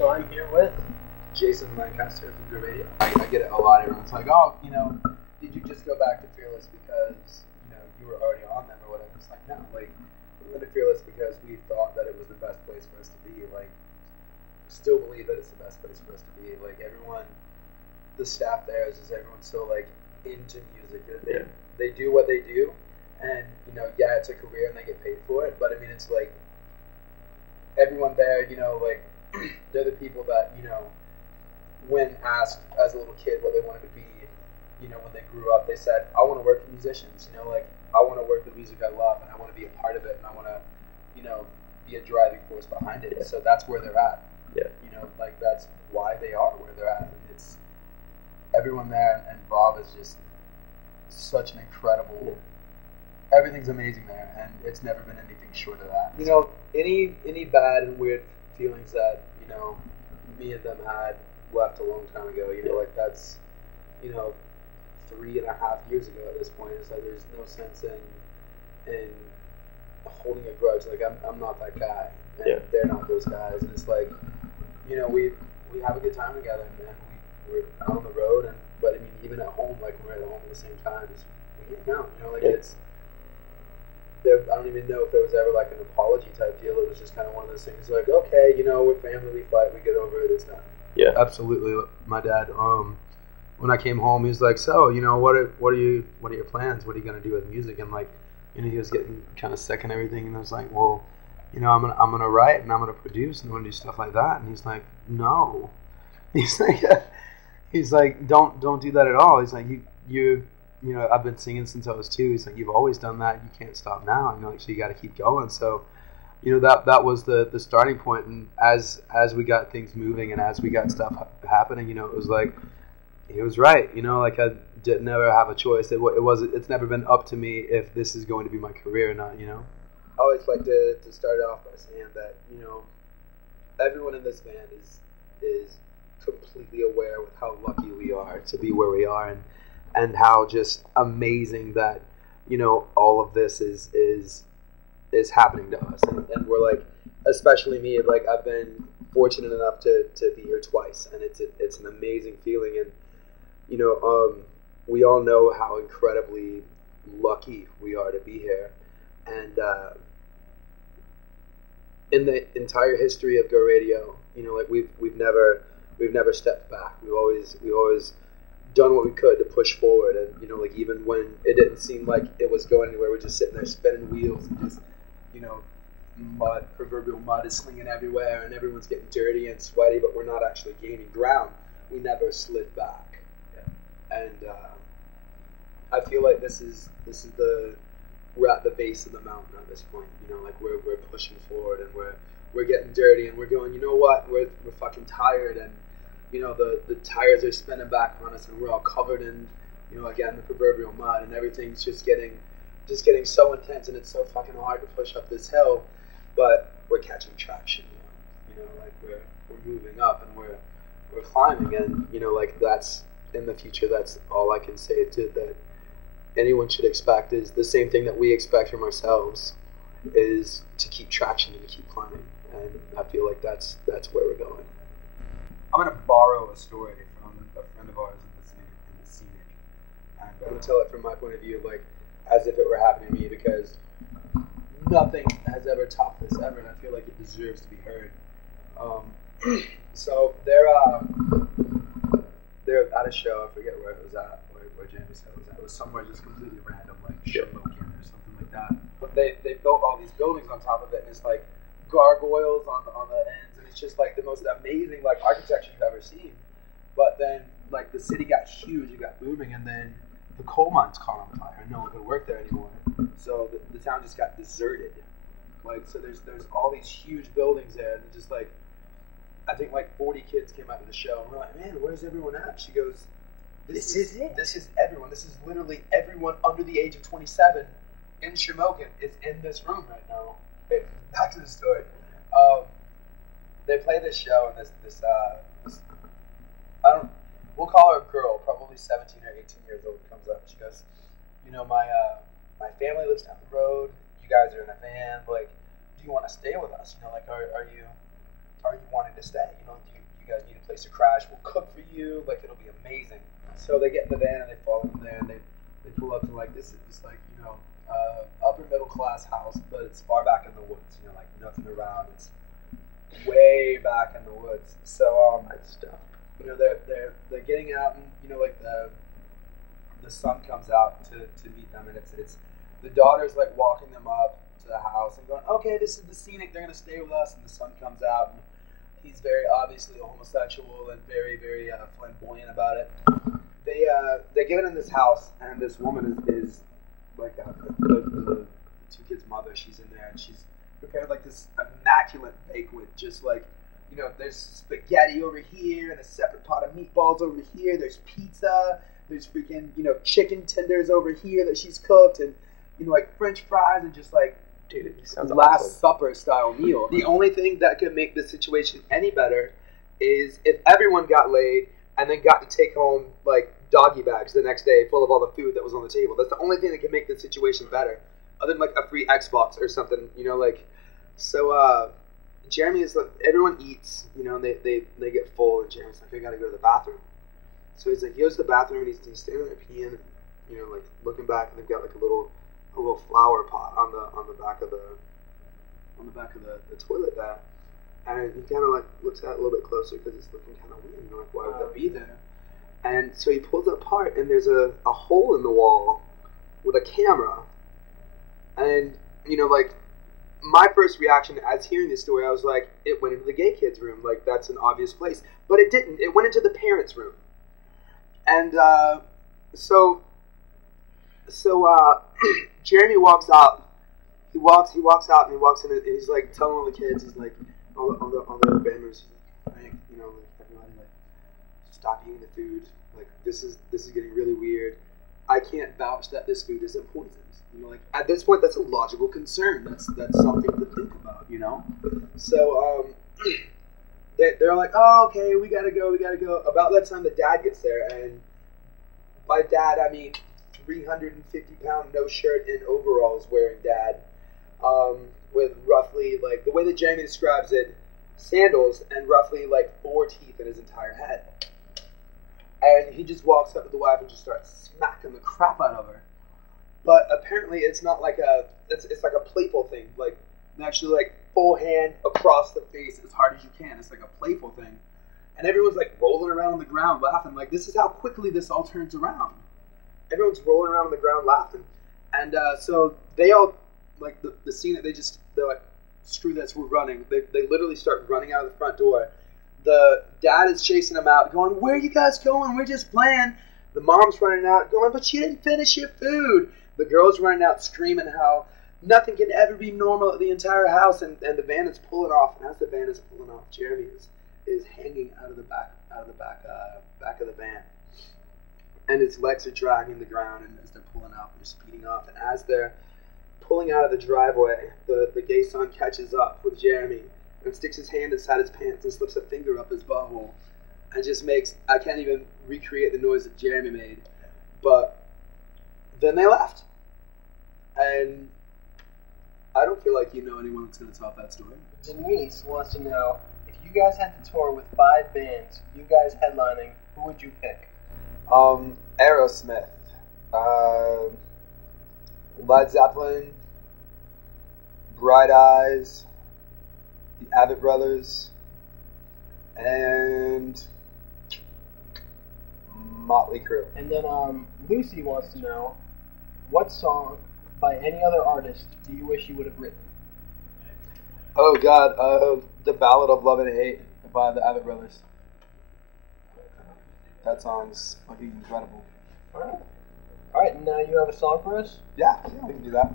So I'm here with Jason Lancaster from Good Radio. I get it a lot. Everyone's like, oh, did you just go back to Fearless because, you were already on them or whatever? It's like, no, like, we went to Fearless because we thought that it was the best place for us to be. Like, still believe that it's the best place for us to be. Like, everyone, the staff there is just everyone's so, like, into music. They do what they do, and, yeah, it's a career and they get paid for it, but, I mean, it's like, everyone there, like, they're the people that, when asked as a little kid what they wanted to be, when they grew up, they said, I want to work with musicians, like, I want to work with music I love, and I want to be a part of it, and I want to, be a driving force behind it. So that's where they're at. Yeah. Like, that's why they are where they're at. And it's everyone there, and Bob is just such an incredible, everything's amazing there, and it's never been anything short of that. Any bad and weird feelings that, me and them had left a long time ago, like that's, 3.5 years ago at this point. It's like there's no sense in holding a grudge. Like I'm not that guy, and they're not those guys, and it's like, we have a good time together, and we're out on the road, but I mean even at home, like when we're at home at the same time, we hang out, it's there. I don't even know if there was ever like an apology type deal. It was just kind of one of those things like, okay, we're family, we fight, we get over it, it's done. Yeah, absolutely. My dad, when I came home, he was like, so, what are your plans? What are you gonna do with music? And like, he was getting kind of sick and everything, and I was like, well, I'm gonna write and I'm gonna produce and I'm gonna do stuff like that. And he's like, no. He's like, don't do that at all. He's like, you I've been singing since I was 2. He's like, you've always done that. You can't stop now. So you got to keep going. So, that was the starting point. And as we got things moving and as we got stuff happening, it was like, he was right. Like I did never have a choice. It's never been up to me if this is going to be my career or not. I always like to start off by saying that, everyone in this band is completely aware with how lucky we are to be where we are, and how just amazing that, all of this is happening to us. And we're like, especially me, like I've been fortunate enough to be here twice, and it's an amazing feeling. And, we all know how incredibly lucky we are to be here. And, in the entire history of Go Radio, like we've never stepped back. We've always done what we could to push forward, and like even when it didn't seem like it was going anywhere, we're just sitting there spinning wheels and just proverbial mud is slinging everywhere, and everyone's getting dirty and sweaty, but we're not actually gaining ground. We never slid back, and I feel like this is we're at the base of the mountain at this point. Like we're pushing forward, and we're getting dirty, and we're going, what, we're fucking tired, and the tires are spinning back on us, and we're all covered in, again, the proverbial mud, and everything's just getting so intense, and it's so fucking hard to push up this hill, but we're catching traction, like we're moving up, and we're climbing, and, like that's, in the future, that's all I can say that anyone should expect is the same thing that we expect from ourselves, is to keep traction and to keep climbing, and I feel like that's where we're going. I'm going to borrow a story from a friend of ours in the scenic, and I'm going to tell it from my point of view, like, as if it were happening to me, because nothing has ever topped this ever, and I feel like it deserves to be heard. So they're at a show, I forget where it was at, where Jamie's show was at. It was somewhere just completely random, like Shamokin or something like that. But they built all these buildings on top of it, and it's like gargoyles on the ends, and it's just like the most amazing like architecture you've ever seen. But then like the city got huge, it got booming, and then the coal mines caught on fire, and no one could work there anymore. So the town just got deserted. Like, so there's all these huge buildings there, and just like, I think like 40 kids came out to the show, and we're like, man, where's everyone at? She goes, this is it. This is everyone. This is literally everyone under the age of 27 in Shamokin is in this room right now. Okay, back to the story. They play this show, and this we'll call her a girl, probably 17 or 18 years old, comes up. She goes, my family lives down the road. You guys are in a van. Like, do you want to stay with us? Like, are you are you wanting to stay? You know, do you guys need a place to crash? We'll cook for you. Like, it'll be amazing. So they get in the van and they follow them there, and they pull up to, like, this is like, you know, upper middle class house, but it's far back in the woods. You know, like nothing around. It's way back in the woods. So Nice stuff. you know, they're getting out, and you know, like the sun comes out to meet them, and it's the daughter's like walking them up to the house and going, okay, this is the scenic, they're gonna stay with us, and the sun comes out, and he's very obviously homosexual and very, very flamboyant about it. They get in this house, and this woman is like the two kids' mother. She's in there, and she's prepared like this immaculate banquet, just like, you know, there's spaghetti over here and a separate pot of meatballs over here. There's pizza. There's freaking, you know, chicken tenders over here that she's cooked, and, you know, like French fries, and just like, Dude, it sounds Last awesome. Supper style meal. The only thing that could make the situation any better is if everyone got laid and then got to take home like doggy bags the next day full of all the food that was on the table. That's the only thing that could make the situation better, other than like a free Xbox or something, you know, like. So Jeremy is like, everyone eats, you know, and they get full, and Jeremy's like, I gotta go to the bathroom. So he's like, he goes to the bathroom, and he's standing there peeing, and, you know, like looking back, and they've got like a little flower pot on the back of the toilet there, and he kind of like looks at it a little bit closer because it's looking kind of weird. You know, like, why would that be there? And so he pulls it apart, and there's a hole in the wall with a camera. And, you know, like, my first reaction as hearing this story, I was like, it went into the gay kid's room. Like, that's an obvious place. But it didn't. It went into the parents' room. And so Jeremy walks out. He walks out, and he walks in, and he's like telling all the kids, he's like, all the band members, he's like, Frank, you know, like, everybody, like, stop eating the food. Like, this is getting really weird. I can't vouch that this food isn't poisoned. You know, like, at this point, that's a logical concern. That's something to think about, you know? So, they're like, oh, okay, we gotta go. About that time, the dad gets there, and by dad, I mean 350-pound, no shirt and overalls wearing dad, with roughly, like, the way that Jeremy describes it, sandals and roughly, like, 4 teeth in his entire head. And he just walks up to the wife and just starts smacking the crap out of her. But apparently it's not like it's like a playful thing, like, actually, like, full hand across the face as hard as you can. It's like a playful thing. And everyone's, like, rolling around on the ground laughing. Like, this is how quickly this all turns around. Everyone's rolling around on the ground laughing. And so they all, like, the scene that they're like, screw this, we're running. They literally start running out of the front door. The dad is chasing them out, going, where are you guys going? We're just playing. The mom's running out, going, but you didn't finish your food. The girl's running out screaming how nothing can ever be normal at the entire house, and the van is pulling off. And as the van is pulling off, Jeremy is hanging out of the back of the van. And his legs are dragging the ground, and as they're pulling out, they're speeding off. And as they're pulling out of the driveway, the gay son catches up with Jeremy and sticks his hand inside his pants and slips a finger up his butthole and just makes, I can't even recreate the noise that Jeremy made. But then they left. And I don't feel like you know anyone that's going to top that story. Denise wants to know, if you guys had to tour with 5 bands, you guys headlining, who would you pick? Aerosmith, Led Zeppelin, Bright Eyes, the Avett Brothers, and Motley Crue. And then Lucy wants to know, what song by any other artist do you wish you would have written? Oh God, The Ballad of Love and Hate by the Avett Brothers. That song's fucking incredible. Alright, now you have a song for us? Yeah, we can do that.